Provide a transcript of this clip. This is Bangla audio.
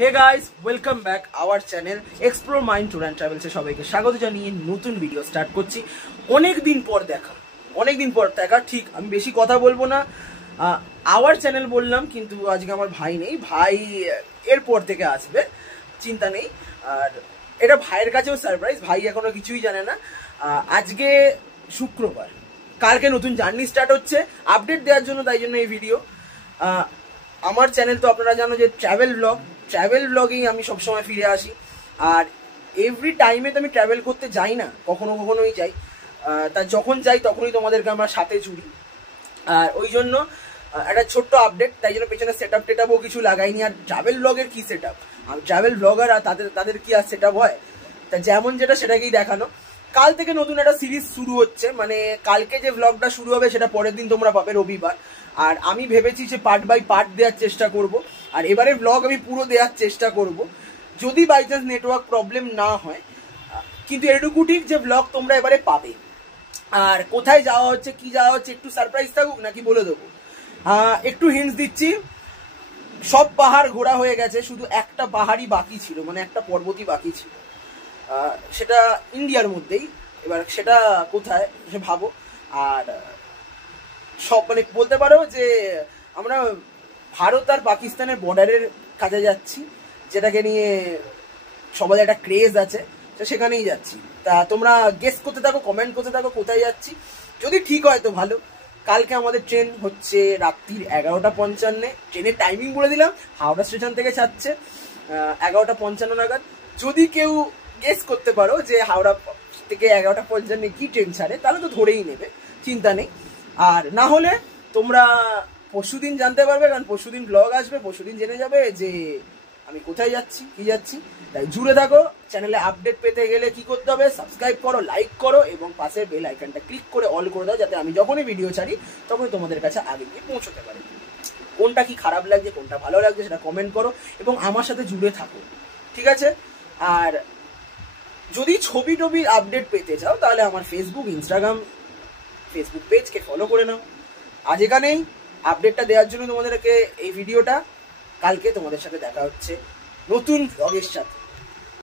Hey guys, welcome back our channel explore mind tour and ট্রাভেলসে সবাইকে স্বাগত জানিয়ে নতুন ভিডিও স্টার্ট করছি। অনেকদিন পর দেখা ঠিক আমি বেশি কথা বলবো না, আওয়ার চ্যানেল বললাম, কিন্তু আজকে আমার ভাই নেই, ভাই এরপর থেকে আসবে, চিন্তা নেই। আর এটা ভাইয়ের কাছেও সারপ্রাইজ, ভাই এখনো কিছুই জানে না। আজকে শুক্রবার, কালকে নতুন জার্নি স্টার্ট হচ্ছে, আপডেট দেওয়ার জন্য, তাই জন্য এই ভিডিও। আমার চ্যানেল তো আপনারা জানো যে ট্রাভেল ব্লগেই আমি সবসময় ফিরে আসি। আর এভরি টাইমে তো আমি ট্রাভেল করতে যাই না, কখনোই যাই। তা যখন যাই তখনই তোমাদেরকে আমরা সাথে জুড়ি। আর ওই জন্য একটা ছোট্ট আপডেট, তাই জন্য পেছনে সেট আপ টেটআপও কিছু লাগাইনি। আর ট্রাভেল ব্লগের কি সেট আপ, ট্রাভেল ব্লগার আর তাদের কি আর সেট আপ হয়, তা যেমন যেটা সেটাকেই দেখানো। কাল থেকে নতুন একটা সিরিজ শুরু হচ্ছে, মানে কালকে যে ব্লগটা শুরু হবে সেটা পরের দিন তোমরা পাবে রবিবার। আর আমি ভেবেছি যে পার্ট বাই পার্ট দেওয়ার চেষ্টা করব। আর এবারে ব্লগ আমি পুরো দেওয়ার চেষ্টা করব, যদি বাই চান্স নেটওয়ার্ক প্রবলেম না হয়। কিন্তু এটুকু ঠিক যে ব্লগ তোমরা এবারে পাবে। আর কোথায় যাওয়া হচ্ছে, কি যাওয়া হচ্ছে, একটু সারপ্রাইজ থাকুক নাকি বলে দেবো। একটু হিন্টস দিচ্ছি, সব পাহাড় ঘোরা হয়ে গেছে, শুধু একটা পাহাড়ই বাকি ছিল, মানে একটা পর্বতই বাকি ছিল। সেটা ইন্ডিয়ার মধ্যেই, এবার সেটা কোথায় সে ভাবো। আর সব মানে বলতে পারো যে আমরা ভারত আর পাকিস্তানের বর্ডারের কাছে যাচ্ছি, যেটাকে নিয়ে সবাই একটা ক্রেজ আছে, তো সেখানেই যাচ্ছি। তা তোমরা গেস করতে থাকো, কমেন্ট করতে থাকো কোথায় যাচ্ছি। যদি ঠিক হয় তো ভালো। কালকে আমাদের ট্রেন হচ্ছে রাত্রির 11:55। ট্রেনের টাইমিং বলে দিলাম, হাওড়া স্টেশন থেকে ছাড়ছে 11:55 নাগাদ। যদি কেউ গেস করতে পারো যে হাওড়া থেকে 11:55 কি ট্রেন ছাড়ে, তাহলে তো ধরেই নেবে, চিন্তা নেই। আর না হলে তোমরা পরশুদিন জানতে পারবে, কারণ পরশুদিন ব্লগ আসবে, পরশুদিন জেনে যাবে যে আমি কোথায় যাচ্ছি, কি যাচ্ছি। তাই জুড়ে থাকো। চ্যানেলে আপডেট পেতে গেলে কি করতে হবে, সাবস্ক্রাইব করো, লাইক করো এবং পাশের বেল আইকনটা ক্লিক করে অল করে দাও, যাতে আমি যখনই ভিডিও ছাড়ি তখনই তোমাদের কাছে আগে গিয়ে পৌঁছতে পারি। কোনটা কি খারাপ লাগছে, কোনটা ভালো লাগছে সেটা কমেন্ট করো এবং আমার সাথে জুড়ে থাকো, ঠিক আছে। আর যদি ছবি টবির আপডেট পেতে চাও তাহলে আমার ফেসবুক পেজকে ফলো করে নাও। আজ এখানেই আপডেটটা দেওয়ার জন্য তোমাদেরকে এই ভিডিওটা। কালকে তোমাদের সাথে দেখা হচ্ছে নতুন ব্লগের সাথে।